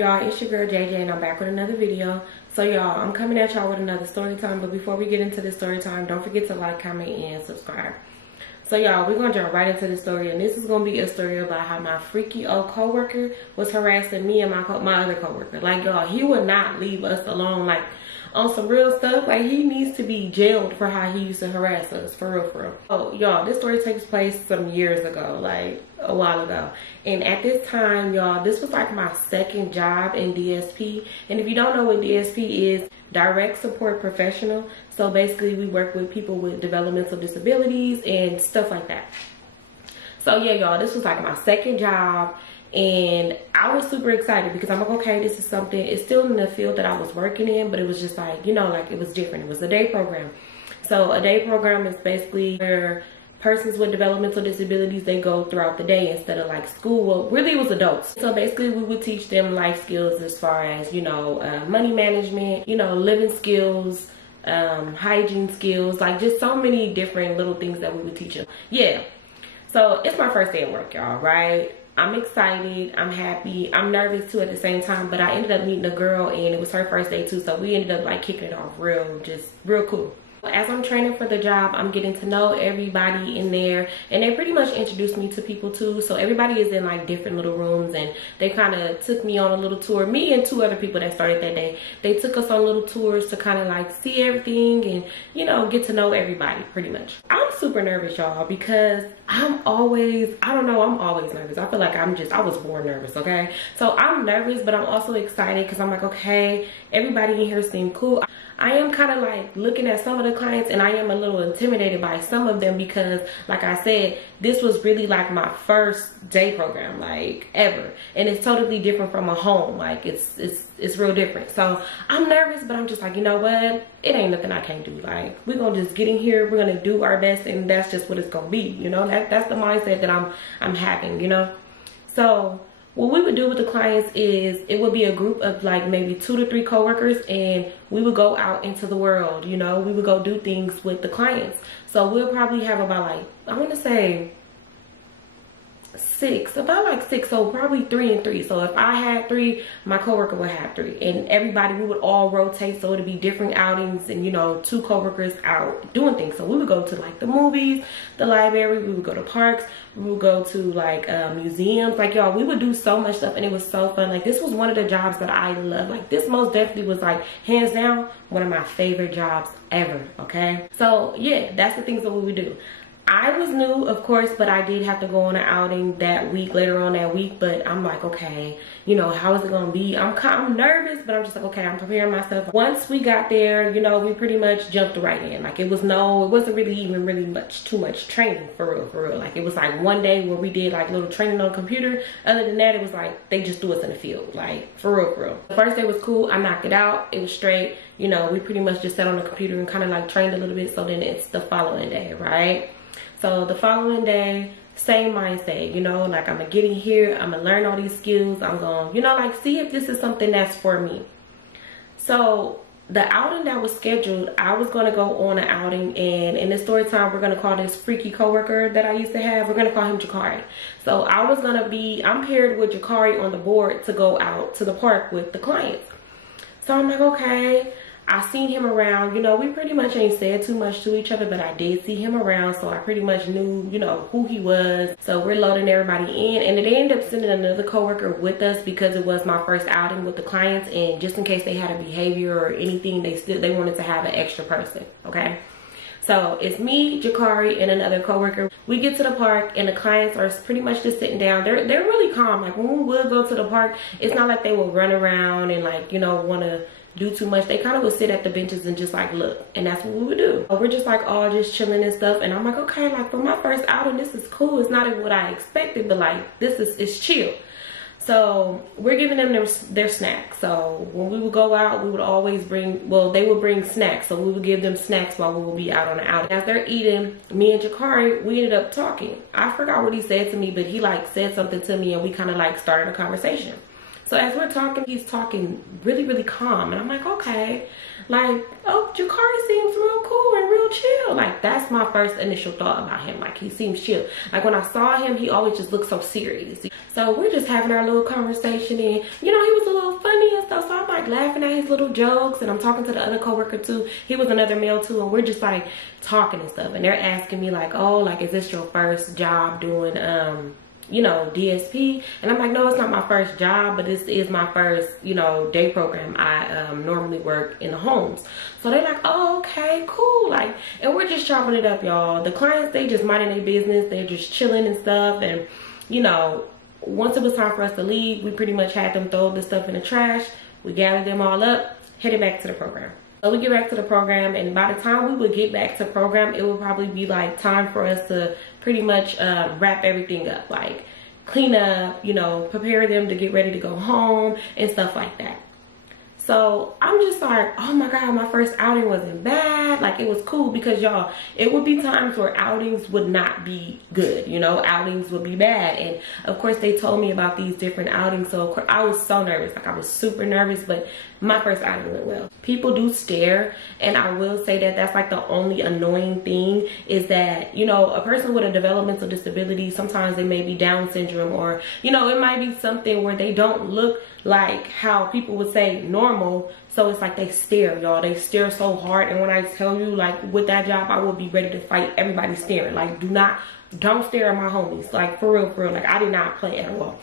y'all? It's your girl JJ and I'm back with another video. So y'all, I'm coming at y'all with another story time, but before we get into this story time, don't forget to like, comment, and subscribe. So y'all, we're gonna jump right into the story, and this is gonna be a story about how my freaky old coworker was harassing me and my other coworker. Like y'all, he would not leave us alone, like on some real stuff. Like he needs to be jailed for how he used to harass us, for real, for real. Oh y'all, this story takes place some years ago, like a while ago. And at this time, y'all, this was like my second job in DSP. And if you don't know what DSP is, direct support professional. So basically we work with people with developmental disabilities and stuff like that. So yeah, y'all, this was like my second job. And I was super excited because I'm like, okay, this is something, it's still in the field that I was working in, but it was just like, you know, like it was different. It was a day program. So a day program is basically where persons with developmental disabilities, they go throughout the day instead of like school. Well, really it was adults. So basically we would teach them life skills as far as, you know, money management, you know, living skills, hygiene skills, like just so many different little things that we would teach them. Yeah. So it's my first day at work, y'all, right? I'm excited, I'm happy, I'm nervous too at the same time, but I ended up meeting a girl and it was her first day too, so we ended up like kicking it off real cool. As I'm training for the job, I'm getting to know everybody in there, and they pretty much introduced me to people too. So everybody is in like different little rooms, and they kind of took me on a little tour. Me and two other people that started that day, they took us on little tours to kind of like see everything and, you know, get to know everybody pretty much. I'm super nervous, y'all, because I'm always nervous. I feel like I was born nervous, okay? So I'm nervous, but I'm also excited because I'm like, okay, everybody in here seemed cool. I am kind of like looking at some of the clients, and I am a little intimidated by some of them because, like I said, this was really like my first day program, like ever, and it's totally different from a home. Like it's real different. So I'm nervous, but I'm just like, you know what? It ain't nothing I can't do. Like we're gonna just get in here, we're gonna do our best, and that's just what it's gonna be. You know, that's the mindset that I'm having. You know, so what we would do with the clients is it would be a group of like maybe 2 to 3 coworkers, and we would go out into the world. You know, we would go do things with the clients. So we'll probably have about like, I want to say 6, so probably 3 and 3. So if I had 3, my coworker would have 3, and everybody, we would all rotate, so it'd be different outings, and you know, 2 coworkers out doing things. So we would go to like the movies, the library, we would go to parks, we would go to like museums. Like y'all, we would do so much stuff, and it was so fun. Like this was one of the jobs that I love. Like this most definitely was like hands down one of my favorite jobs ever. Okay, so yeah, that's the things that we would do. I was new, of course, but I did have to go on an outing that week, later on that week. But I'm like, okay, you know, how is it gonna be? I'm nervous, but I'm just like, okay, I'm preparing myself. Once we got there, you know, we pretty much jumped right in. Like it wasn't really too much training, for real. Like it was like one day where we did like little training on the computer. Other than that, it was like they just threw us in the field, like for real. The first day was cool. I knocked it out. It was straight. You know, we pretty much just sat on the computer and kind of like trained a little bit. So then it's the following day, right? So the following day, same mindset, you know, like I'm gonna get in here, I'm gonna learn all these skills, I'm gonna, you know, like see if this is something that's for me. So the outing that was scheduled, I was gonna go on an outing, and in this story time, we're gonna call this freaky coworker that I used to have, we're gonna call him Jakari. So I'm paired with Jakari on the board to go out to the park with the clients. So I'm like, okay. I seen him around, you know, we pretty much ain't said too much to each other, but I did see him around, so I pretty much knew, you know, who he was. So we're loading everybody in, and they ended up sending another coworker with us because it was my first outing with the clients, and just in case they had a behavior or anything, they wanted to have an extra person, okay? So it's me, Jakari, and another coworker. We get to the park, and the clients are pretty much just sitting down. They're really calm. Like when we would go to the park, it's not like they will run around and like, you know, want to do too much. They kind of would sit at the benches and just like look, and that's what we would do. We're just like all just chilling and stuff, and I'm like, okay, like for my first outing, this is cool. It's not what I expected, but like it's chill. So we're giving them their snacks. So when we would go out, we would always they would bring snacks, so we would give them snacks while we would be out on the outing. As they're eating, me and Jakari, we ended up talking. I forgot what he said to me, but he like said something to me, and we kind of like started a conversation. So as we're talking, he's talking really calm, and I'm like, okay, like, oh, Jakari seems real cool and real chill. Like that's my first initial thought about him. Like he seems chill. Like when I saw him, he always just looked so serious. So we're just having our little conversation, and you know, he was a little funny and stuff. So I'm like laughing at his little jokes, and I'm talking to the other coworker too. He was another male too, and we're just like talking and stuff. And they're asking me like, oh, like, is this your first job doing you know, DSP? And I'm like, no, it's not my first job, but this is my first, you know, day program. I normally work in the homes. So they're like, oh, okay, cool. Like, and we're just chopping it up, y'all. The clients, they just minding their business. They're just chilling and stuff. And, you know, once it was time for us to leave, we pretty much had them throw the stuff in the trash. We gathered them all up, headed back to the program. So we get back to the program, and by the time we would get back to program, it would probably be like time for us to pretty much wrap everything up, like clean up, you know, prepare them to get ready to go home and stuff like that. So I'm just like, oh my God, my first outing wasn't bad. Like, it was cool, because y'all, it would be times where outings would not be good, you know, outings would be bad. And of course they told me about these different outings, so of course I was so nervous. Like, I was super nervous, but my first outing went well. People do stare, and I will say that that's like the only annoying thing, is that, you know, a person with a developmental disability, sometimes they may be Down syndrome, or, you know, it might be something where they don't look like how people would say normal. So it's like they stare, y'all. They stare so hard. And when I tell you, like, with that job, I would be ready to fight everybody staring. Like, don't stare at my homies. Like, for real, like, I did not play at all.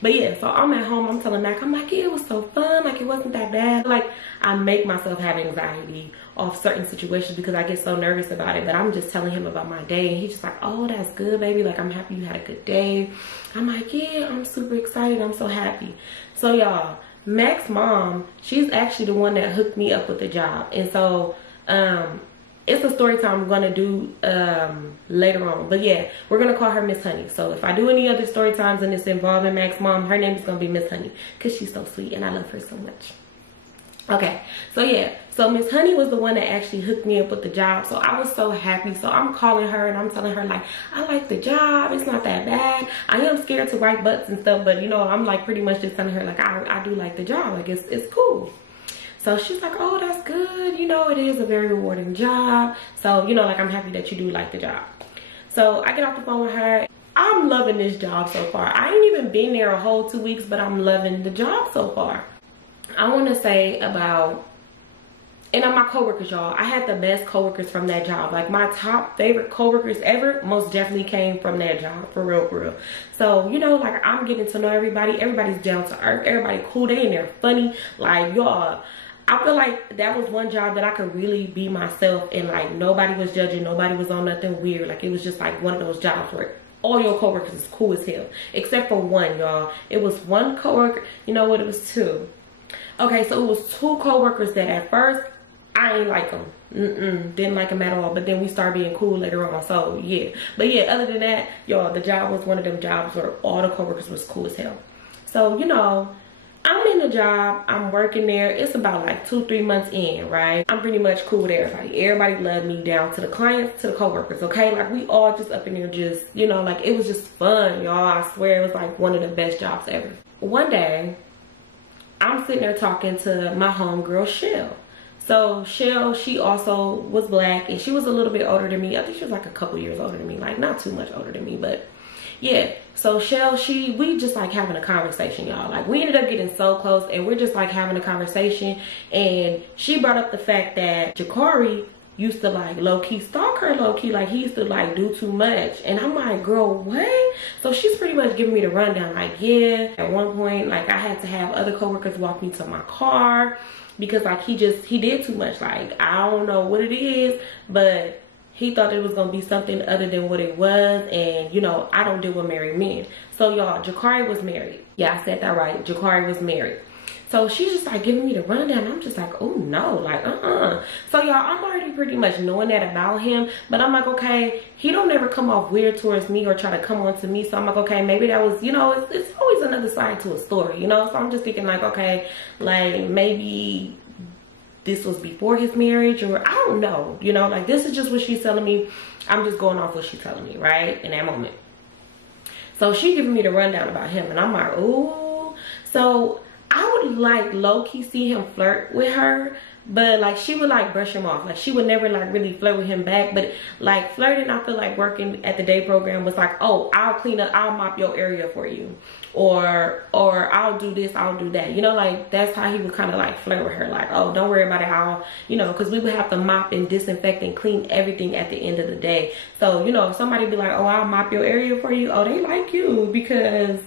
But yeah, so I'm at home, I'm telling Mac, I'm like, yeah, it was so fun, like, it wasn't that bad. Like, I make myself have anxiety off certain situations because I get so nervous about it. But I'm just telling him about my day, and he's just like, oh, that's good, baby. Like, I'm happy you had a good day. I'm like, yeah, I'm super excited. I'm so happy. So y'all, Mac's mom, she's actually the one that hooked me up with the job. And so it's a story time I'm gonna do later on. But yeah, we're gonna call her Miss Honey. So if I do any other story times and it's involving Mac's mom, her name is gonna be Miss Honey, because she's so sweet and I love her so much. Okay, so yeah, so Miss Honey was the one that actually hooked me up with the job. So I was so happy. So I'm calling her and I'm telling her, like, I like the job, it's not that bad. I am scared to wipe butts and stuff, but you know, I'm like pretty much just telling her, like, I do like the job, like, it's cool. So she's like, oh, that's good. You know, it is a very rewarding job. So, you know, like, I'm happy that you do like the job. So I get off the phone with her. I'm loving this job so far. I ain't even been there a whole 2 weeks, but I'm loving the job so far. I want to say about, and my coworkers, y'all, I had the best coworkers from that job. Like, my top favorite coworkers ever most definitely came from that job, for real. So, you know, like, I'm getting to know everybody. Everybody's down to earth. Everybody cool. They in there funny. Like, y'all, I feel like that was one job that I could really be myself, and like, nobody was judging, nobody was on nothing weird. Like, it was just like one of those jobs where all your coworkers is cool as hell, except for one, y'all. It was one coworker, you know what, it was two. Okay, so it was two coworkers that at first I ain't like them. Didn't like them at all, but then we started being cool later on. So yeah, but yeah, other than that, y'all, the job was one of them jobs where all the coworkers was cool as hell. So, you know, I'm in the job, I'm working there. It's about like 2-3 months in, right? I'm pretty much cool with everybody. Everybody loved me, down to the clients, to the coworkers, okay? Like, we all just up in there just, you know, like, it was just fun, y'all. I swear it was like one of the best jobs ever. One day, I'm sitting there talking to my homegirl, Shell. So Shell, she also was black, and she was a little bit older than me. I think she was like a couple years older than me, like not too much older than me, but yeah. So Shell, we just like having a conversation, y'all. Like, we ended up getting so close, and we're just like having a conversation, and she brought up the fact that Jakari used to like low-key stalk her, low-key, like he used to like do too much. And I'm like, girl, what? So she's pretty much giving me the rundown, like, yeah, at one point, like, I had to have other coworkers walk me to my car because like he did too much. Like, I don't know what it is, but he thought it was gonna be something other than what it was. And you know, I don't deal with married men. So y'all, Jakari was married. Yeah, I said that right. Jakari was married. So she's just like giving me the rundown. I'm just like, oh no, like, So y'all, I'm already pretty much knowing that about him, but I'm like, okay, he don't ever come off weird towards me or try to come on to me. So I'm like, okay, maybe that was, you know, it's always another side to a story, you know? So I'm just thinking like, okay, like maybe this was before his marriage, or I don't know, you know, like, this is just what she's telling me. I'm just going off what she's telling me, right, in that moment. So she giving me the rundown about him, and I'm like, ooh. So I I would like low-key see him flirt with her, but like she would like brush him off. Like she would never like really flirt with him back. But like flirting, I feel like working at the day program was like, oh, I'll clean up, I'll mop your area for you, or I'll do this, I'll do that, you know. Like that's how he would kind of like flirt with her, like, oh, don't worry about it, I'll, you know, because we would have to mop and disinfect and clean everything at the end of the day. So, you know, if somebody be like, oh, I'll mop your area for you, oh, they like you because,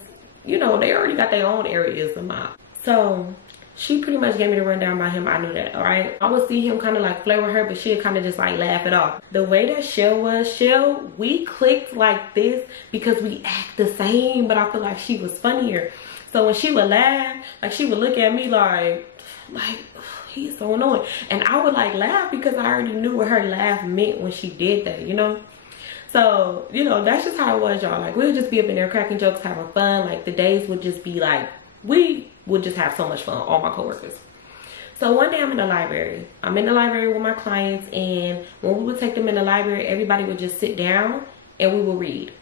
you know, they already got their own areas to mop. So she pretty much gave me the rundown about him. I knew that, all right? I would see him kind of like flirt with her, but she'd kind of just like laugh it off. The way that Shell, we clicked like this because we act the same, but I feel like she was funnier. So when she would laugh, like she would look at me like he's so annoying. And I would like laugh because I already knew what her laugh meant when she did that, you know? So, you know, that's just how it was, y'all. Like we would just be up in there cracking jokes, having fun. Like the days would just be like, we would just have so much fun, all my coworkers. So one day I'm in the library. I'm in the library with my clients, and when we would take them in the library, everybody would just sit down and we would read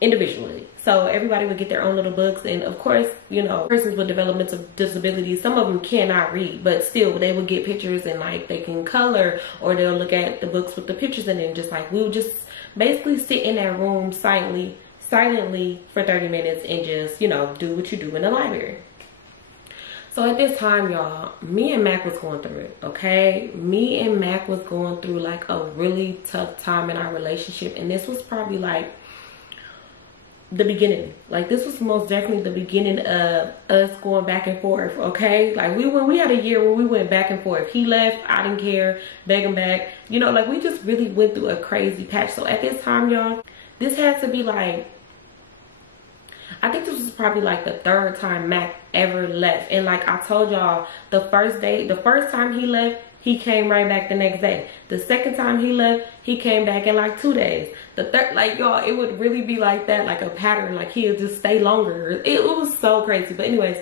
individually. So everybody would get their own little books, and of course, you know, persons with developmental disabilities, some of them cannot read, but still they would get pictures and like they can color, or they'll look at the books with the pictures in it, and just like we would just basically sit in that room silently for 30 minutes and just, you know, do what you do in the library. So at this time, y'all, me and Mac was going through it, okay? Me and Mac was going through like a really tough time in our relationship, and this was probably like the beginning. Like this was most definitely the beginning of us going back and forth, okay? Like we had a year where we went back and forth. He left, I didn't care, beg him back. You know, like we just really went through a crazy patch. So at this time, y'all, this had to be like, I think this was probably like the third time Mac ever left. And like I told y'all, the first time he left, he came right back the next day. The second time he left, he came back in like 2 days. The third, like y'all, it would really be like that, like a pattern. Like he'll just stay longer. It was so crazy. But anyways,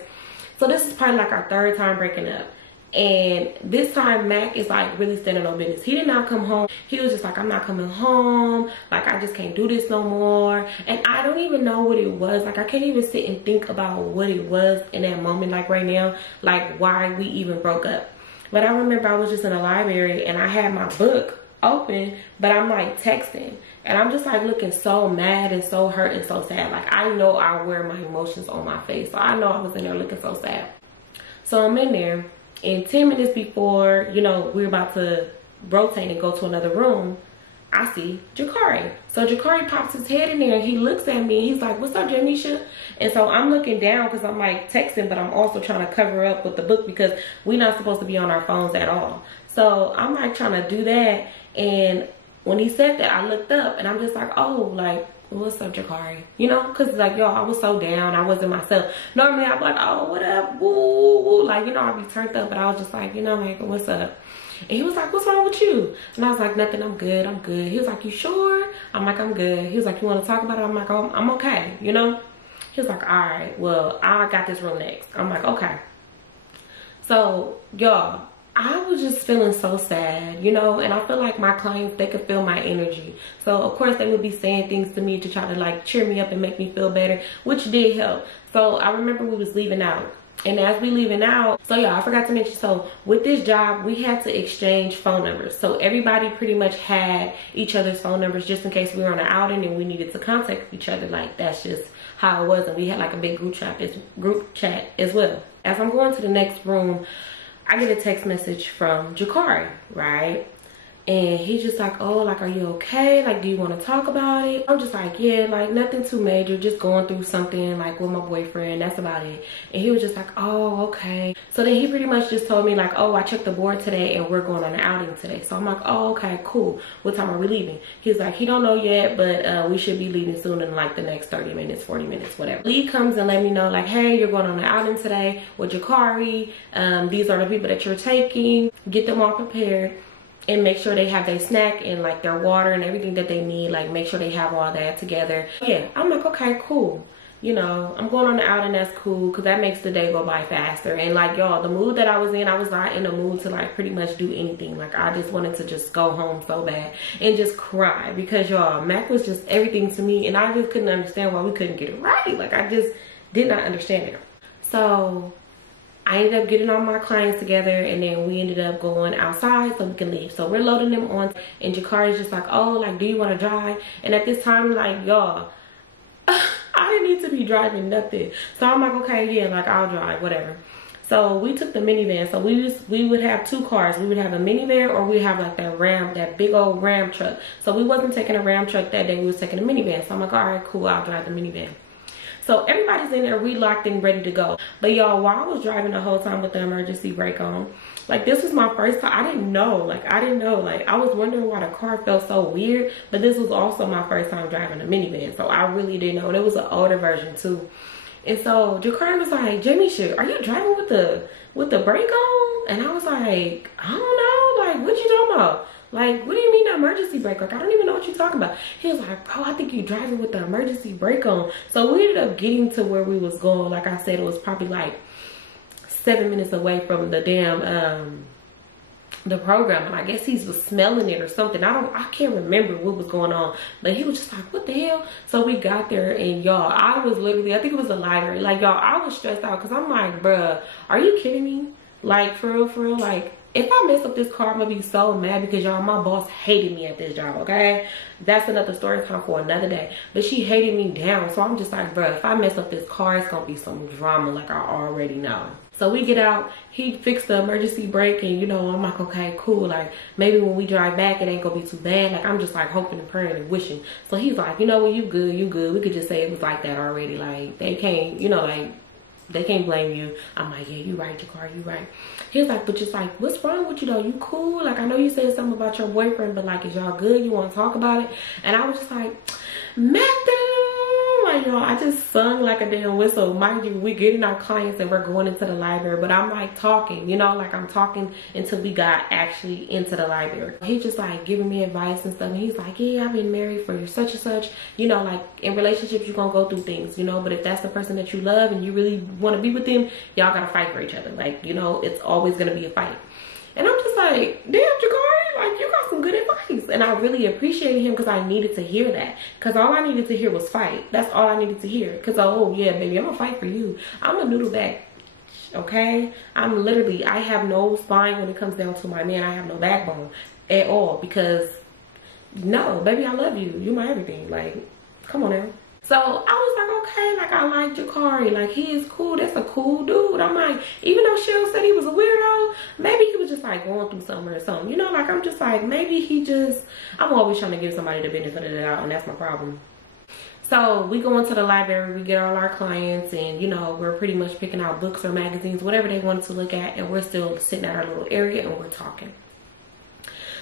so this is probably like our third time breaking up. And this time Mac is like really standing on business. He did not come home. He was just like, I'm not coming home. Like I just can't do this no more. And I don't even know what it was. Like I can't even sit and think about what it was in that moment, like right now, like why we even broke up. But I remember I was just in the library and I had my book open, but I'm like texting, and I'm just like looking so mad and so hurt and so sad. Like I know I wear my emotions on my face, so I know I was in there looking so sad. So I'm in there, and 10 minutes before, you know, we're about to rotate and go to another room, I see Jakari. So Jakari pops his head in there and he looks at me and he's like, what's up, Jamisha? And so I'm looking down because I'm like texting, but I'm also trying to cover up with the book because we're not supposed to be on our phones at all. So I'm like trying to do that. And when he said that, I looked up and I'm just like, oh, like, what's up, Jakari? You know, because like, yo, I was so down. I wasn't myself. Normally I'd be like, oh, what up? Woo, woo, woo. Like, you know, I'd be turned up, but I was just like, you know, like, what's up? And he was like, what's wrong with you? And I was like, nothing, I'm good, I'm good. He was like, you sure? I'm like, I'm good. He was like, you want to talk about it? I'm like, oh, I'm okay, you know? He was like, all right, well, I got this room next. I'm like, okay. So, y'all, I was just feeling so sad, you know? And I feel like my clients, they could feel my energy. So, of course, they would be saying things to me to try to, like, cheer me up and make me feel better, which did help. So, I remember we was leaving out. And as we leaving out, so yeah, I forgot to mention, so with this job, we had to exchange phone numbers. So everybody pretty much had each other's phone numbers just in case we were on an outing and we needed to contact each other. Like, that's just how it was. And we had like a big group chat as well. As I'm going to the next room, I get a text message from Jakari, right? And he's just like, oh, like, are you okay? Like, do you want to talk about it? I'm just like, yeah, like, nothing too major. Just going through something, like, with my boyfriend. That's about it. And he was just like, oh, okay. So then he pretty much just told me, like, oh, I checked the board today and we're going on an outing today. So I'm like, oh, okay, cool. What time are we leaving? He's like, he don't know yet, but we should be leaving soon in, like, the next 30 minutes, 40 minutes, whatever. Lee comes and let me know, like, hey, you're going on an outing today with Jakari. These are the people that you're taking. Get them all prepared. And make sure they have their snack and like their water and everything that they need. Like, make sure they have all that together. Yeah, I'm like, okay, cool. You know, I'm going on the outing, that's cool, because that makes the day go by faster. And like, y'all, the mood that I was not in the mood to like pretty much do anything. Like, I just wanted to just go home so bad and just cry, because y'all, Mac was just everything to me, and I just couldn't understand why we couldn't get it right. Like, I just did not understand it. So I ended up getting all my clients together, and then we ended up going outside so we can leave. So we're loading them on, and Jakari's just like, oh, like, do you want to drive? And at this time, like, y'all, I didn't need to be driving nothing. So I'm like, okay, yeah, like, I'll drive, whatever. So we took the minivan. So we would have 2 cars. We would have a minivan, or we have like that big old Ram truck. So we wasn't taking a Ram truck that day. We was taking a minivan. So I'm like, all right, cool, I'll drive the minivan. So everybody's in there, we locked in, ready to go. But y'all, while I was driving the whole time with the emergency brake on, like, this was my first time. I didn't know. Like, I was wondering why the car felt so weird. But this was also my first time driving a minivan. So I really didn't know. And it was an older version too. And so Jakari was like, Jamisha, are you driving with the brake on? And I was like, I don't know. Like, what you talking about? Like, what do you mean the emergency brake? Like, I don't even know what you're talking about. He was like, bro, I think you're driving with the emergency brake on. So we ended up getting to where we was going. Like I said, it was probably like 7 minutes away from the damn the program, and I guess he was smelling it or something. I can't remember what was going on, but he was just like, what the hell? So we got there, and y'all, I was literally, I think it was a library, like, y'all, I was stressed out because I'm like, bruh, are you kidding me? Like, for real, like, if I mess up this car, I'm gonna be so mad because, y'all, my boss hated me at this job, okay? That's another story time for another day. But she hated me down, so I'm just like, bruh, if I mess up this car, it's gonna be some drama, like I already know. So we get out, he fixed the emergency brake, and, you know, I'm like, okay, cool. Like, maybe when we drive back, it ain't gonna be too bad. Like, I'm just like hoping and praying and wishing. So he's like, you know what, you good. We could just say it was like that already. Like, they can't, you know, like, they can't blame you. I'm like, yeah, you right, Jakari, you right. He's like, but just like, what's wrong with you though? You cool? Like, I know you said something about your boyfriend, but like, is y'all good? You want to talk about it? And I was just like, Matthew. Like, y'all, I just sung like a damn whistle. Mind you, we're getting our clients and we're going into the library, but I'm like talking, you know, like I'm talking until we got actually into the library. He's just like giving me advice and stuff, and he's like, yeah, I've been married for such and such, you know, like in relationships you're gonna go through things, you know, but if that's the person that you love and you really want to be with them, y'all gotta fight for each other. Like, you know, it's always gonna be a fight. And I'm just like, damn, Jakari, like, you got some good advice. And I really appreciated him because I needed to hear that. Because all I needed to hear was fight. That's all I needed to hear. Because, oh, yeah, baby, I'm going to fight for you. I'm a noodle back, okay? I'm literally, I have no spine when it comes down to my man. I have no backbone at all. Because, no, baby, I love you. You're my everything. Like, come on now. So I was like, okay, like, I like Jakari, like, he is cool, that's a cool dude. I'm like, even though Cheryl said he was a weirdo, maybe he was just like going through something or something, you know, like, I'm just like, maybe he just, I'm always trying to give somebody the benefit of the doubt, and that's my problem. So we go into the library, we get all our clients, and, you know, we're pretty much picking out books or magazines, whatever they wanted to look at, and we're still sitting at our little area and we're talking.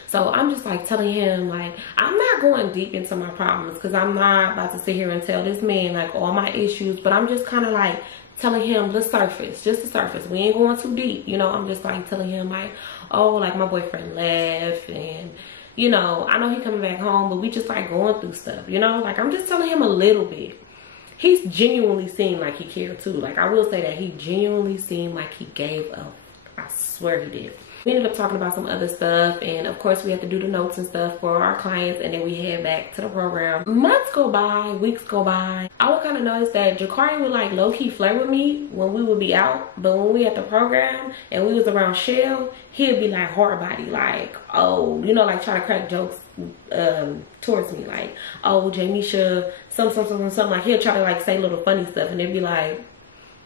So I'm just like telling him, like, I'm not going deep into my problems because I'm not about to sit here and tell this man like all my issues, but I'm just kind of like telling him the surface, just the surface. We ain't going too deep, you know. I'm just like telling him like, oh, like my boyfriend left, and, you know, I know he coming back home, but we just like going through stuff, you know. Like, I'm just telling him a little bit. He's genuinely seemed like he cared too. Like, I will say that he genuinely seemed like he gave up. I swear he did. We ended up talking about some other stuff, and of course we have to do the notes and stuff for our clients, and then we head back to the program. Months go by, weeks go by. I would kind of notice that Jakari would like low-key flirt with me when we would be out, but when we at the program and we was around Shell, he'd be like hard body, like, oh, you know, like trying to crack jokes towards me, like, oh, Jamisha, something, like he'll try to like say little funny stuff, and it'd be like,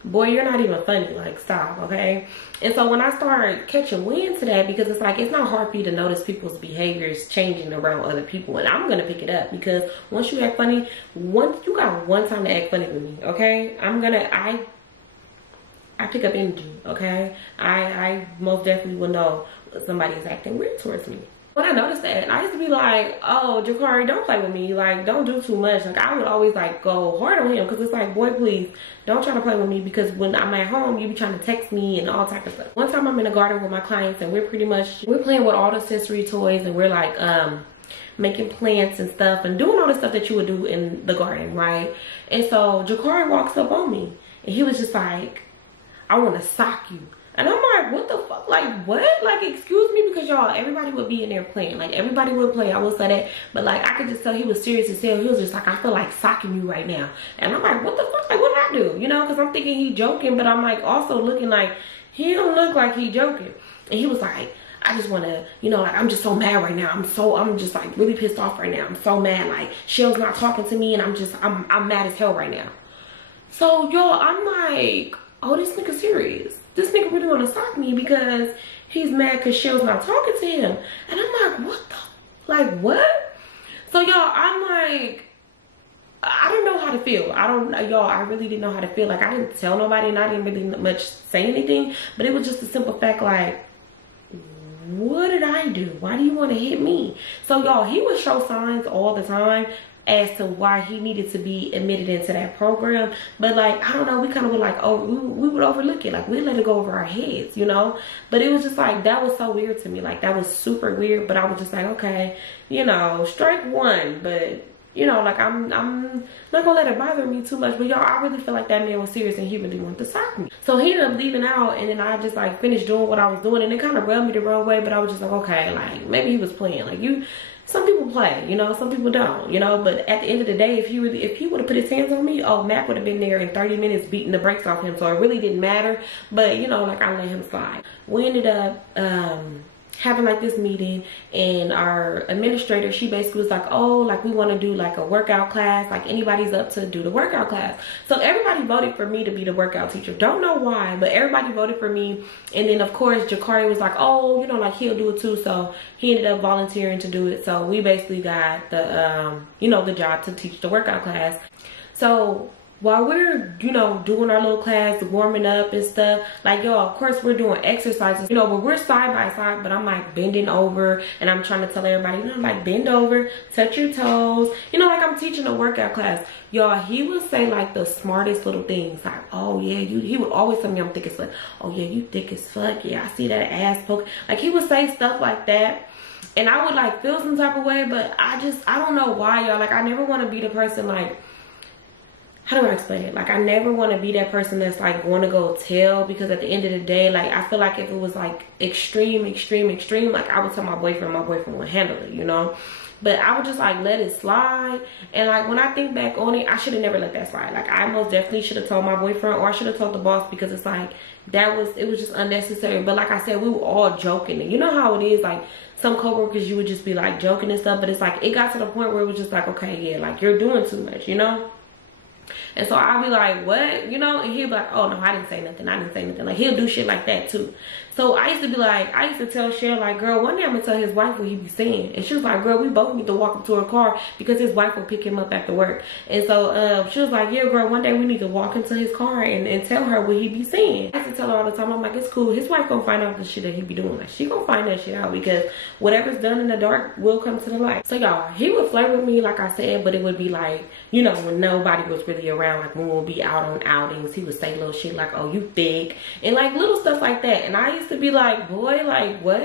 boy, you're not even funny, like, stop, okay? And so when I started catching wind to that, because it's like, it's not hard for you to notice people's behaviors changing around other people, and I'm gonna pick it up, because once you act funny, you got one time to act funny with me, okay? I pick up energy, okay? I most definitely will know somebody is acting weird towards me. When I noticed that, I used to be like, oh, Jakari, don't play with me. Like, don't do too much. Like, I would always, like, go hard on him. Because it's like, boy, please, don't try to play with me. Because when I'm at home, you be trying to text me and all type of stuff. One time I'm in the garden with my clients, and we're playing with all the sensory toys. And we're, like, making plants and stuff. And doing all the stuff that you would do in the garden, right? And so Jakari walks up on me. And he was just like, I want to sock you. And I'm like, what the fuck? Like, what? Like, excuse me? Because, y'all, everybody would be in there playing. Like, everybody would play. I will say that. But, like, I could just tell he was serious as hell. He was just like, I feel like socking you right now. And I'm like, what the fuck? Like, what did I do? You know, because I'm thinking he joking. But I'm, like, also looking like he don't look like he joking. And he was like, I just want to, you know, like, I'm just so mad right now. I'm just like really pissed off right now. I'm so mad. Like, Shell's not talking to me and I'm mad as hell right now. So, y'all, I'm like, oh, this nigga serious. This nigga really want to stalk me because he's mad because Shell's not talking to him. And I'm like, what the, like, what? So, y'all, I'm like, I didn't know how to feel. Y'all, I really didn't know how to feel. Like, I didn't tell nobody and I didn't really much say anything. But it was just a simple fact, like, what did I do? Why do you want to hit me? So, y'all, he would show signs all the time as to why he needed to be admitted into that program. But, like, I don't know, we kind of were like, oh, we would overlook it. Like, we let it go over our heads, you know? But it was just like, that was so weird to me. Like, that was super weird. But I was just like, okay, you know, strike one. But, you know, like, I'm not gonna let it bother me too much. But, y'all, I really feel like that man was serious and he really wanted to stalk me. So he ended up leaving out, and then I just, like, finished doing what I was doing, and it kind of rubbed me the wrong way. But I was just like, okay, like, maybe he was playing. Like, some people play, you know, some people don't, you know. But at the end of the day, if he would have put his hands on me, oh, Mac would have been there in 30 minutes beating the brakes off him. So it really didn't matter. But, you know, like, I let him slide. We ended up having like this meeting, and our administrator, she basically was like, oh, like, we want to do like a workout class, like, anybody's up to do the workout class. So everybody voted for me to be the workout teacher. Don't know why, but everybody voted for me. And then of course Jakari was like, oh, you know, like, he'll do it too. So he ended up volunteering to do it. So we basically got the you know, the job to teach the workout class. So while we're, you know, doing our little class, warming up and stuff, like, y'all, of course we're doing exercises, you know, but we're side by side, but I'm like bending over and I'm trying to tell everybody, you know, like, bend over, touch your toes, you know, like, I'm teaching a workout class. Y'all, he would say like the smartest little things, like, oh yeah, he would always tell me I'm thick as fuck. Oh yeah, you thick as fuck. Yeah, I see that ass poke. Like, he would say stuff like that. And I would like feel some type of way, but I don't know why, y'all. Like, I never want to be the person, like, how do I explain it? Like, I never want to be that person that's like going to go tell, because at the end of the day, like, I feel like if it was like extreme, like, I would tell my boyfriend would handle it, you know? But I would just like let it slide. And like, when I think back on it, I should have never let that slide. Like, I most definitely should have told my boyfriend, or I should have told the boss, because it's like, it was just unnecessary. But like I said, we were all joking. And you know how it is, like, some coworkers, you would just be like joking and stuff, but it's like, it got to the point where it was just like, okay, yeah, like, you're doing too much, you know? And so I'll be like, what? You know? And he'll be like, oh, no, I didn't say nothing. Like, he'll do shit like that, too. So I used to be like, I used to tell Cheryl, like, girl, one day I'm going to tell his wife what he be saying. And she was like, girl, we both need to walk him to her car because his wife will pick him up after work. And so she was like, yeah, girl, one day we need to walk him to his car and tell her what he be saying. I used to tell her all the time, I'm like, it's cool. His wife going to find out the shit that he be doing. Like, she going to find that shit out, because whatever's done in the dark will come to the light. So, y'all, he would flirt with me, like I said, but it would be like, you know, when nobody was really around, like when we'll be out on outings, he would say little shit like, oh, you thick, and like little stuff like that. And I used to be like, boy, like, what?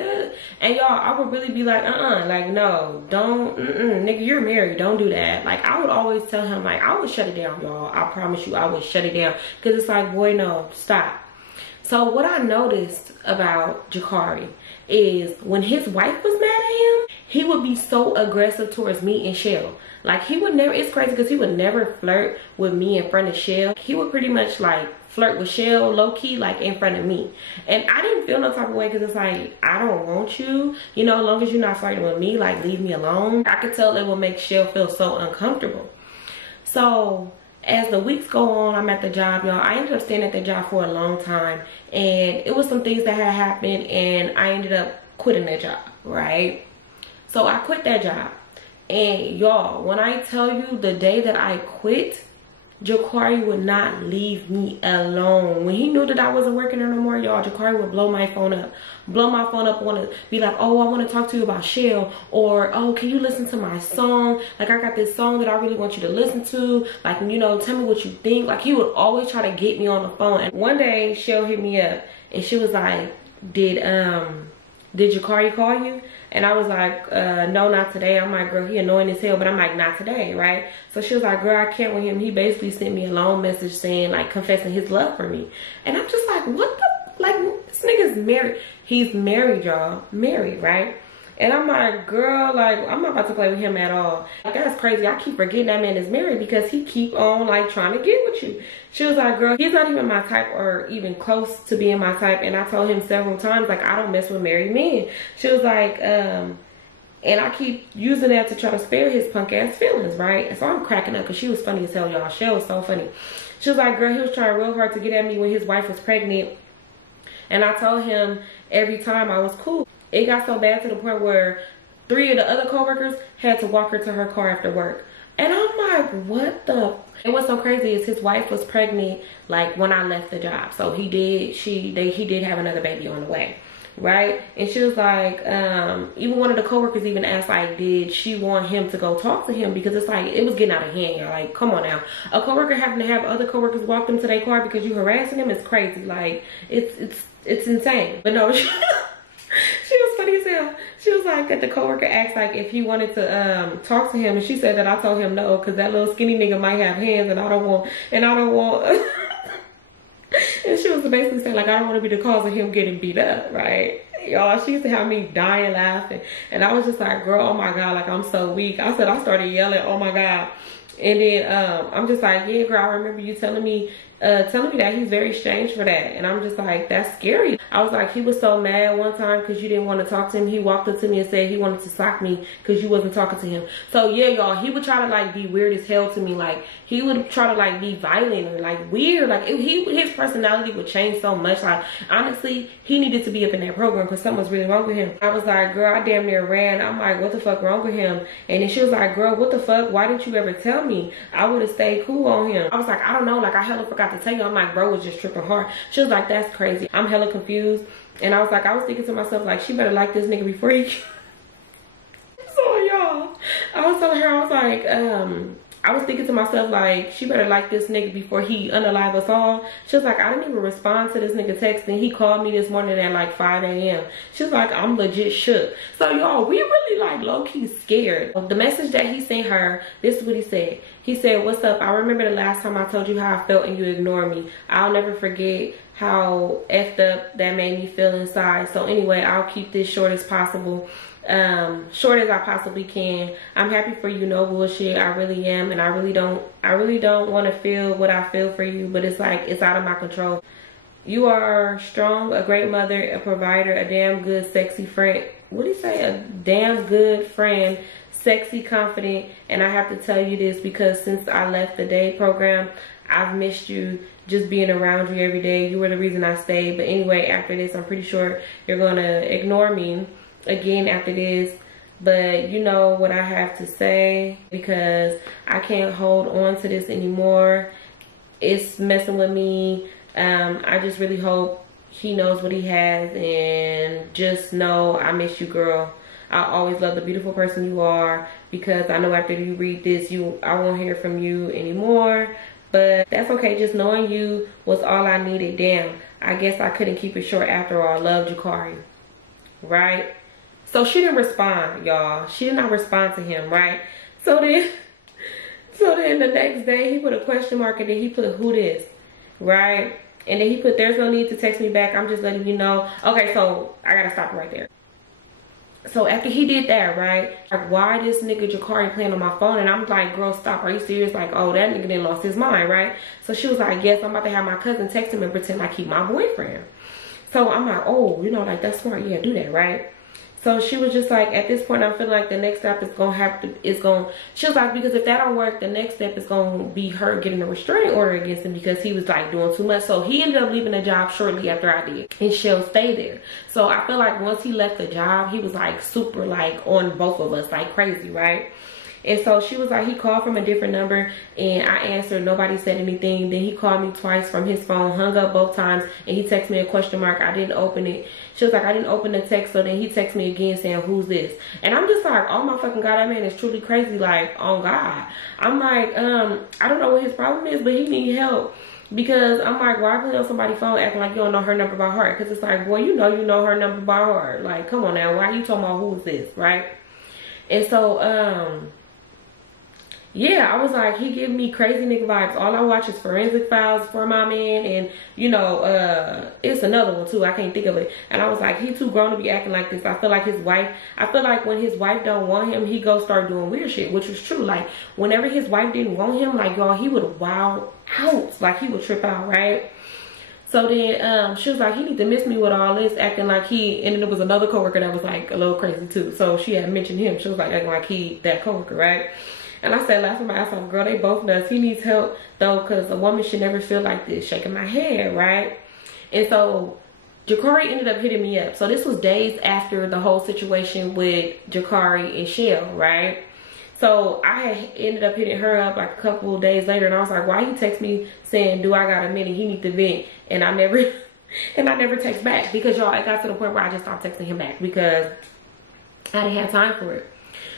And y'all, I would really be like, like, no, don't, nigga, you're married, don't do that. Like, I would always tell him, like, I would shut it down, y'all. I promise you, I would shut it down, because it's like, boy, no, stop. So what I noticed about Jakari is when his wife was mad at him, he would be so aggressive towards me and Shell. Like, he would never, it's crazy because he would never flirt with me in front of Shell. He would pretty much like flirt with Shell low-key, like, in front of me. And I didn't feel no type of way, because it's like, I don't want you, you know, as long as you're not flirting with me, like, leave me alone. I could tell it would make Shell feel so uncomfortable. So as the weeks go on, I'm at the job, y'all. I ended up staying at the job for a long time, and it was some things that had happened, and I ended up quitting that job, right? So I quit that job, and y'all, when I tell you the day that I quit, Jakari would not leave me alone. When he knew that I wasn't working there no more, y'all, Jakari would blow my phone up, want to be like, oh, I want to talk to you about Shell, or, oh, can you listen to my song? Like, I got this song that I really want you to listen to, like, you know, tell me what you think. Like, he would always try to get me on the phone. And one day Shell hit me up, and she was like, did Jakari call you? And I was like, no, not today. I'm like, girl, he annoying as hell, but I'm like, not today, right? So she was like, girl, I can't with him. He basically sent me a long message saying, like, confessing his love for me. And I'm just like, what the, like, this nigga's married. He's married, y'all, married, right? And I'm like, girl, like, I'm not about to play with him at all. Like, that's crazy. I keep forgetting that man is married because he keep on, like, trying to get with you. She was like, girl, he's not even my type or even close to being my type. And I told him several times, like, I don't mess with married men. She was like, and I keep using that to try to spare his punk ass feelings, right? And so I'm cracking up because she was funny as hell, y'all. She was so funny. She was like, girl, he was trying real hard to get at me when his wife was pregnant. And I told him every time I was cool. It got so bad to the point where 3 of the other coworkers had to walk her to her car after work. And I'm like, what the? And what's so crazy is his wife was pregnant, like, when I left the job. So he did have another baby on the way, right? And she was like, even one of the coworkers even asked, like, did she want him to go talk to him? Because it's like, it was getting out of hand, y'all. Like, come on now. A coworker having to have other coworkers walk them to their car because you harassing them is crazy. Like, it's insane. But no, she was funny as hell. She was like, that the coworker asked, like, if he wanted to talk to him, and she said that I told him no, because that little skinny nigga might have hands, and I don't want and she was basically saying, like, I don't want to be the cause of him getting beat up, right? Y'all, she used to have me dying laughing, and I was just like, girl, oh my god, like, I'm so weak. I said, I started yelling, oh my god. And then I'm just like, yeah, girl, I remember you telling me that he's very strange for that. And I'm just like, that's scary. I was like, he was so mad one time because you didn't want to talk to him. He walked up to me and said he wanted to sock me because you wasn't talking to him. So yeah, y'all, he would try to, like, be weird as hell to me. Like, he would try to, like, be violent or, like, weird. Like, his personality would change so much. Like, honestly, he needed to be up in that program because something was really wrong with him. I was like, girl, I damn near ran. I'm like, what the fuck wrong with him? And then she was like, girl, what the fuck? Why didn't you ever tell me? I would have stayed cool on him. I was like, I don't know. Like, I hella forgot to tell you. I'm like, bro was just tripping hard. She was like, that's crazy. I'm hella confused. And I was like, I was thinking to myself, like, she better like this nigga before he so y'all, I was telling her, I was like, I was thinking to myself, like, she better like this nigga before he unalive us all. She was like, I didn't even respond to this nigga text, and he called me this morning at like 5 a.m. She was like, I'm legit shook. So y'all, we really, like, low-key scared. The message that he sent her, this is what he said. He said, what's up? I remember the last time I told you how I felt and you ignored me. I'll never forget how effed up that made me feel inside. So anyway, I'll keep this short as possible. Short as I possibly can. I'm happy for you, no bullshit. I really am, and I really don't want to feel what I feel for you, but it's like, it's out of my control. You are strong, a great mother, a provider, a damn good sexy friend. What do you say? A damn good friend, sexy, confident. And I have to tell you this because since I left the day program, I've missed you, just being around you every day. You were the reason I stayed. But anyway, after this, I'm pretty sure you're gonna ignore me again after this, but you know what I have to say, because I can't hold on to this anymore. It's messing with me. I just really hope he knows what he has, and just know I miss you, girl. I always love the beautiful person you are, because I know after you read this, I won't hear from you anymore. But that's okay. Just knowing you was all I needed. Damn, I guess I couldn't keep it short after all. Love, Jakari. Right? So she didn't respond, y'all. She did not respond to him, right? So then the next day he put a question mark, and then he put, who this, right? And then he put, there's no need to text me back. I'm just letting you know. Okay, so I gotta stop right there. So after he did that, right, like, why this nigga Jakari playing on my phone? And I'm like, girl, stop. Are you serious? Like, oh, that nigga done lost his mind, right? So she was like, yes, I'm about to have my cousin text him and pretend like he my boyfriend. So I'm like, oh, you know, like, that's smart. Yeah, do that, right? So she was just like, at this point, I'm feeling like the next step is she was like, because if that don't work, the next step is going to be her getting a restraining order against him, because he was, like, doing too much. So he ended up leaving the job shortly after I did, and she'll stay there. So I feel like once he left the job, he was, like, super, like, on both of us, like, crazy, right? And so she was like, he called from a different number, and I answered. Nobody said anything. Then he called me twice from his phone, hung up both times, and he texted me a question mark. I didn't open it. She was like, I didn't open the text. So then he texted me again saying, who's this? And I'm just like, oh my fucking God, that man is truly crazy. Like, oh God. I'm like, I don't know what his problem is, but he needs help. Because I'm like, why play on somebody's phone acting like you don't know her number by heart? Because it's like, boy, you know her number by heart. Like, come on now. Why are you talking about who's this, right? And so, yeah, I was like, he giving me crazy nigga vibes. All I watch is Forensic Files for my man, and you know, it's another one too. I can't think of it. And I was like, he too grown to be acting like this. I feel like his wife. I feel like when his wife don't want him, he go start doing weird shit, which was true. Like whenever his wife didn't want him, like y'all, he would wild out. Like he would trip out, right? So then she was like, he need to miss me with all this, acting like he, and then there was another coworker that was like a little crazy too. So she had mentioned him. She was like acting like he that coworker, right? And I said, laughing my ass off, girl, they both nuts. He needs help though, because a woman should never feel like this. Shaking my head, right? And so Jakari ended up hitting me up. So this was days after the whole situation with Jakari and Shell, right? So I had ended up hitting her up like a couple of days later, and I was like, why he text me saying, do I got a minute? He need to vent. And I never text back, because y'all, it got to the point where I just stopped texting him back because I didn't have time for it.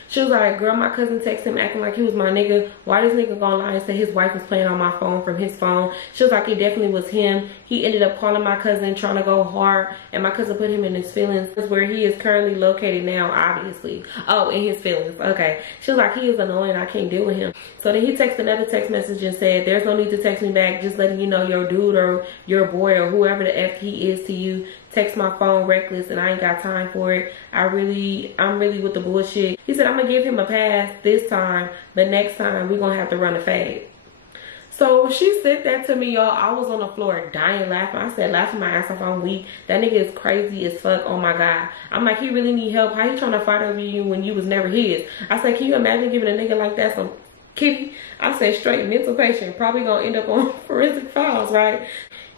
She was like, girl, my cousin texted him acting like he was my nigga. Why this nigga gonna lie and say his wife was playing on my phone from his phone? She was like, it definitely was him. He ended up calling my cousin, trying to go hard, and my cousin put him in his feelings. Where he is currently located now, obviously. Oh, in his feelings. Okay. She was like, he is annoying. I can't deal with him. So then he texted another text message and said, there's no need to text me back. Just letting you know your dude or your boy or whoever the F he is to you text my phone reckless, and I ain't got time for it. I'm really with the bullshit. He said, I'm gonna give him a pass this time, but next time we're gonna have to run a fade. So she said that to me, y'all. I was on the floor dying laughing. I said, laughing my ass off, I'm weak. That nigga is crazy as fuck. Oh my God. I'm like, he really need help. How he trying to fight over you when you was never his? I said, can you imagine giving a nigga like that some kitty? I said, straight mental patient. Probably gonna end up on Forensic Files, right?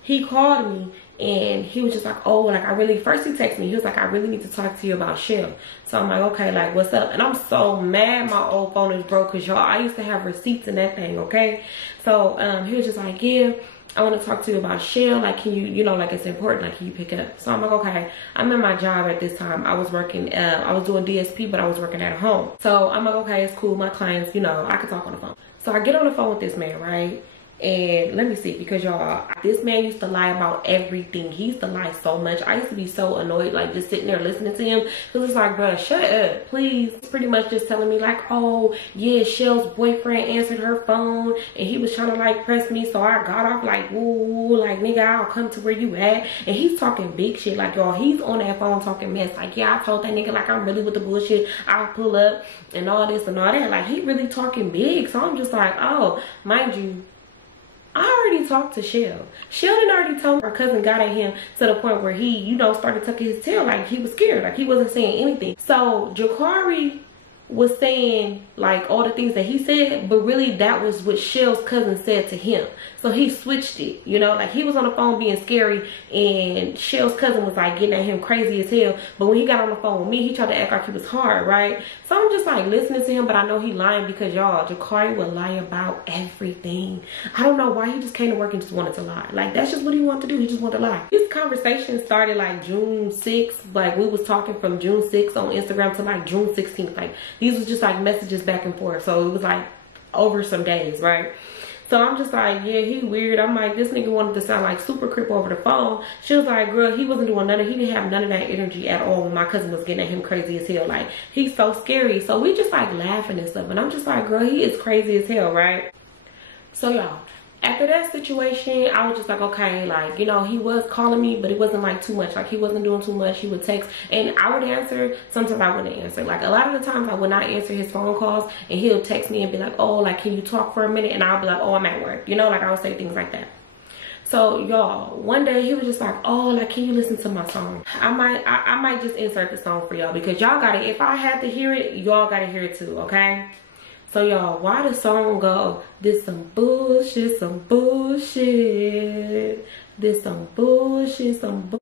He called me and he was just like, oh, like first he texted me. He was like, I really need to talk to you about Shell. So I'm like, okay, like what's up? And I'm so mad my old phone is broke, because y'all, I used to have receipts in that thing, okay? So he was just like, yeah, I want to talk to you about Shell. Like, can you, you know, like it's important, like can you pick it up? So I'm like, okay. I'm in my job at this time. I was working, I was doing DSP, but I was working at home. So I'm like, okay, it's cool. My clients, you know, I could talk on the phone. So I get on the phone with this man, right? And let me see, because y'all, this man used to lie about everything. He used to lie so much. I used to be so annoyed, like just sitting there listening to him, because it's like, bro, shut up, please. Pretty much just telling me like, oh yeah, Shell's boyfriend answered her phone and he was trying to like press me, so I got off like, ooh, like nigga, I'll come to where you at. And he's talking big shit, like y'all, he's on that phone talking mess, like yeah, I told that nigga like I'm really with the bullshit, I'll pull up and all this and all that. Like he really talking big. So I'm just like, oh, mind you, I already talked to Shell. Shell done already told her cousin got at him to the point where he, you know, started tucking his tail, like he was scared, like he wasn't saying anything. So Jakari was saying like all the things that he said, but really that was what Shell's cousin said to him. So he switched it, you know, like he was on the phone being scary, and Shell's cousin was like getting at him crazy as hell. But when he got on the phone with me, he tried to act like he was hard, right? So I'm just like listening to him, but I know he lying, because y'all, Jakari would lie about everything. I don't know why he just came to work and just wanted to lie. Like that's just what he wanted to do. He just wanted to lie. This conversation started like June 6th. Like we was talking from June 6th on Instagram to like June 16th. Like these was just like messages back and forth. So it was like over some days, right? So I'm just like, yeah, he weird. I'm like, this nigga wanted to sound like super crip over the phone. She was like, girl, he wasn't doing none of, he didn't have none of that energy at all when my cousin was getting at him crazy as hell. Like, he's so scary. So we just like laughing and stuff. And I'm just like, girl, he is crazy as hell, right? So y'all, after that situation, I was just like, okay, like, you know, he was calling me, but it wasn't like too much. Like he wasn't doing too much. He would text and I would answer. Sometimes I wouldn't answer. Like a lot of the times I would not answer his phone calls, and he'll text me and be like, oh, like, can you talk for a minute? And I'll be like, oh, I'm at work. You know, like I would say things like that. So y'all, one day he was just like, oh, like, can you listen to my song? I might just insert the song for y'all, because y'all got it. If I had to hear it, y'all got to hear it too, okay? So y'all, why the song go, this some bullshit, some bullshit. This some bullshit, some bullshit.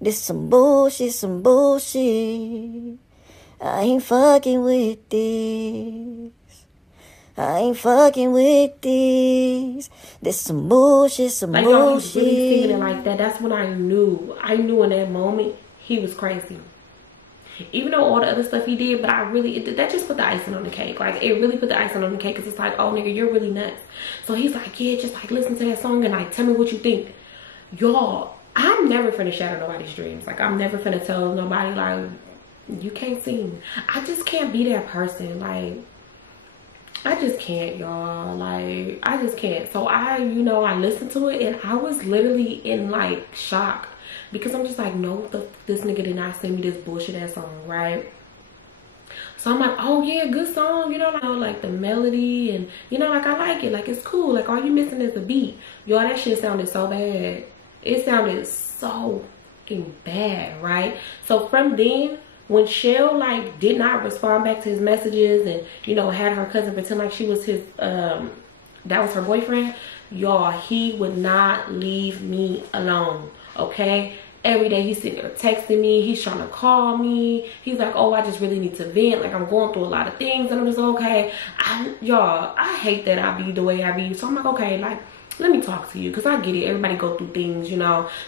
This some bullshit, some bullshit. I ain't fucking with this. I ain't fucking with this. This some bullshit, some like, bullshit. Y'all, he was really singing it like that. That's when I knew in that moment he was crazy. Even though all the other stuff he did, but I really, that just put the icing on the cake. Like, it really put the icing on the cake, because it's like, oh, nigga, you're really nuts. So he's like, yeah, just like listen to that song and like tell me what you think. Y'all, I'm never finna shatter nobody's dreams. Like, I'm never finna tell nobody like You can't sing. I just can't be that person. Like, I just can't, y'all. Like, I just can't. So I listened to it and I was literally in like shock, because I'm just like, no, this nigga did not send me this bullshit ass song, right? So I'm like, oh yeah, good song, like the melody, and like I like it, like it's cool, like all you missing is the beat. Y'all, that shit sounded so bad. It sounded so fucking bad, right? So from then, when Shell like did not respond back to his messages and had her cousin pretend like she was his that was her boyfriend, y'all, he would not leave me alone, okay? Every day he's sitting there texting me, he's trying to call me, he's like, oh, I just really need to vent, like I'm going through a lot of things, and I'm just okay. Y'all, I hate that I be the way I be. So I'm like, okay, like, let me talk to you, because I get it, everybody go through things,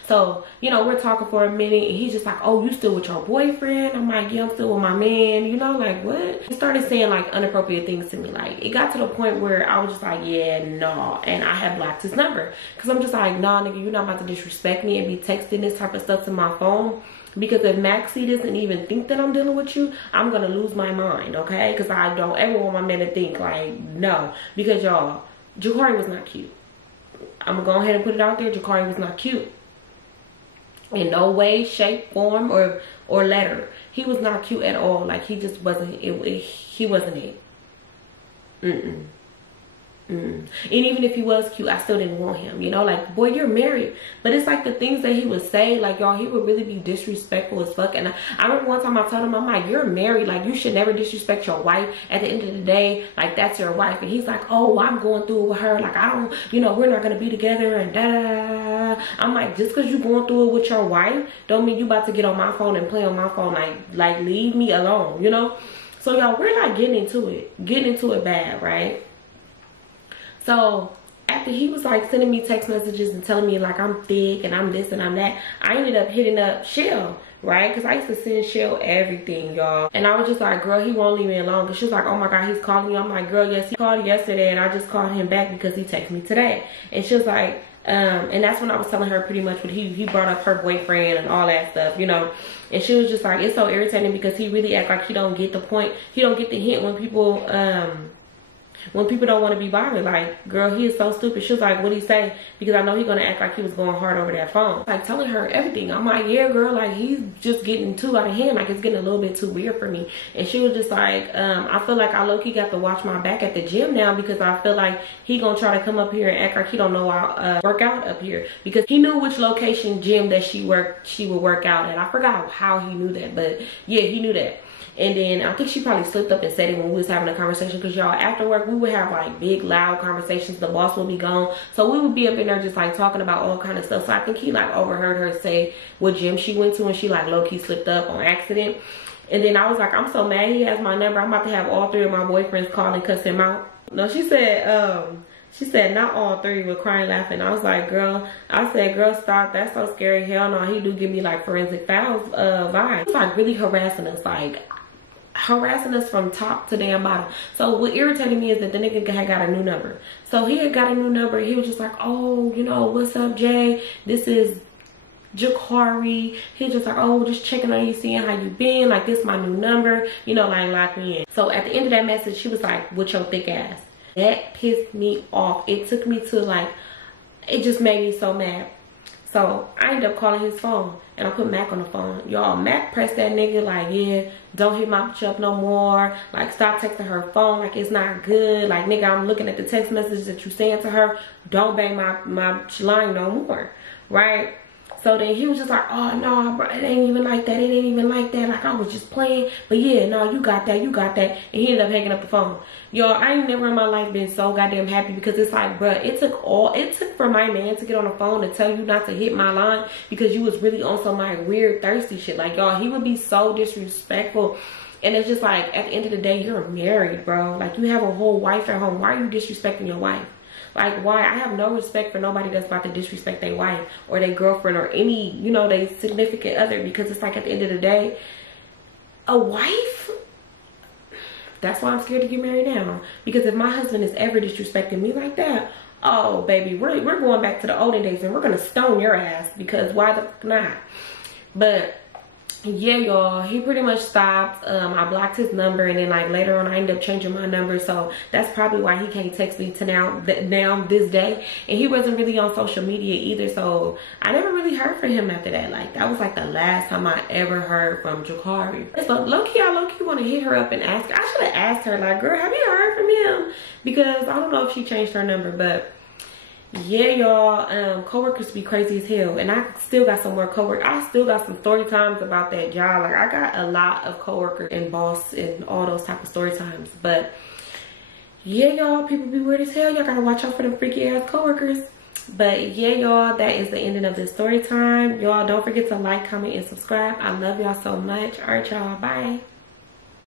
so we're talking for a minute and he's just like, oh, you still with your boyfriend? I'm like, yeah, I'm still with my man, like what? He started saying like inappropriate things to me. Like, it got to the point where I was just like, yeah, no, and I had blocked his number, because I'm just like, nah, nigga, you're not about to disrespect me and be texting this type of stuff to my phone. Because if Maxie doesn't even think that I'm dealing with you, I'm gonna lose my mind, okay? Because I don't ever want my man to think like, no, because y'all, Jakari was not cute. I'm gonna go ahead and put it out there. Jakari was not cute in no way, shape, form, or letter. He was not cute at all. Like, he just wasn't he wasn't it. And even if he was cute, I still didn't want him, like, boy, you're married. But it's like the things that he would say, like, y'all, he would really be disrespectful as fuck. And I remember one time I told him, I'm like, you're married, like, you should never disrespect your wife. At the end of the day, like, that's your wife. And he's like, oh, I'm going through it with her, like, I don't, we're not gonna be together, and da da da da. I'm like, just because you're going through it with your wife don't mean you about to get on my phone and play on my phone, like leave me alone, So y'all, we're not getting into it bad, right? So after he was like sending me text messages and telling me like I'm thick and I'm this and I'm that, I ended up hitting up Shell, right? Because I used to send Shell everything, y'all. And I was just like, girl, he won't leave me alone. But she was like, oh my God, he's calling you. I'm like, girl, yes, he called yesterday and I just called him back because he texted me today. And she was like, and that's when I was telling her pretty much what he brought up her boyfriend and all that stuff, And she was just like, it's so irritating because he really act like he don't get the point. He don't get the hint when people don't want to be bothered. Like, girl, he is so stupid. She was like, what'd he say? Because I know he's gonna act like he was going hard over that phone. Like, telling her everything. I'm like, yeah, girl, like, he's just getting too out of hand. Like, it's getting a little bit too weird for me. And she was just like, I feel like I low-key got to watch my back at the gym now, because I feel like he gonna try to come up here and act like he don't know I work out up here. Because he knew which location gym that she would work out at. I forgot how he knew that, but yeah, he knew that. And then I think she probably slipped up and said it when we was having a conversation, because y'all, after work we would have like big loud conversations. The boss would be gone, so we would be up in there just like talking about all kind of stuff. So I think he like overheard her say what gym she went to, and she like low-key slipped up on accident. And then I was like, I'm so mad he has my number. I'm about to have all three of my boyfriends call and cuss him out. No, she said not all three, with crying laughing. I was like, girl, stop, that's so scary. Hell no, he do give me like forensic files vibes. He's like really harassing us, like harassing us from top to damn bottom. So what irritated me is that the nigga had got a new number. So he had got a new number. He was just like, oh, what's up, Jay? This is Jakari. He's just like, oh, just checking on you, seeing how you been. Like, this is my new number. Like, lock me in. So at the end of that message, she was like, with your thick ass. That pissed me off. It took me to like, it just made me so mad. So I ended up calling his phone, and I put Mac on the phone. Y'all, Mac pressed that nigga like, yeah, don't hit my bitch up no more. Like, stop texting her phone. Like, it's not good. Like, nigga, I'm looking at the text messages that you saying to her. Don't bang my line no more, right? So then he was just like, oh no, bro, it ain't even like that. It ain't even like that. Like, I was just playing. But yeah, no, you got that. And he ended up hanging up the phone. Y'all, I ain't never in my life been so goddamn happy, because it's like, bro, it took for my man to get on the phone to tell you not to hit my line because you was really on some like weird thirsty shit. Like, y'all, he would be so disrespectful. And it's just like, at the end of the day, you're married, bro. Like, you have a whole wife at home. Why are you disrespecting your wife? Like, why? I have no respect for nobody that's about to disrespect their wife or their girlfriend or any, their significant other, because it's like, at the end of the day, a wife, that's why I'm scared to get married now. Because if my husband is ever disrespecting me like that, oh baby, we're going back to the olden days, and we're gonna stone your ass, because why the fuck not? But yeah, y'all, he pretty much stopped. I blocked his number, and then like later on I ended up changing my number, so that's probably why he can't text me to now this day. And he wasn't really on social media either, so I never really heard from him after that. Like that was like the last time I ever heard from Jakari. So low-key, I low-key want to hit her up and ask her. I should have asked her, like, girl, have you heard from him? Because I don't know if she changed her number. But yeah, y'all, coworkers be crazy as hell, and I still got some more coworkers. I still got some story times about that job. Like I got a lot of coworkers and boss and all those type of story times. But yeah, y'all, people be weird as hell. Y'all gotta watch out for them freaky ass coworkers. But yeah, y'all, that is the ending of this story time. Y'all don't forget to like, comment, and subscribe. I love y'all so much. All right, y'all, bye.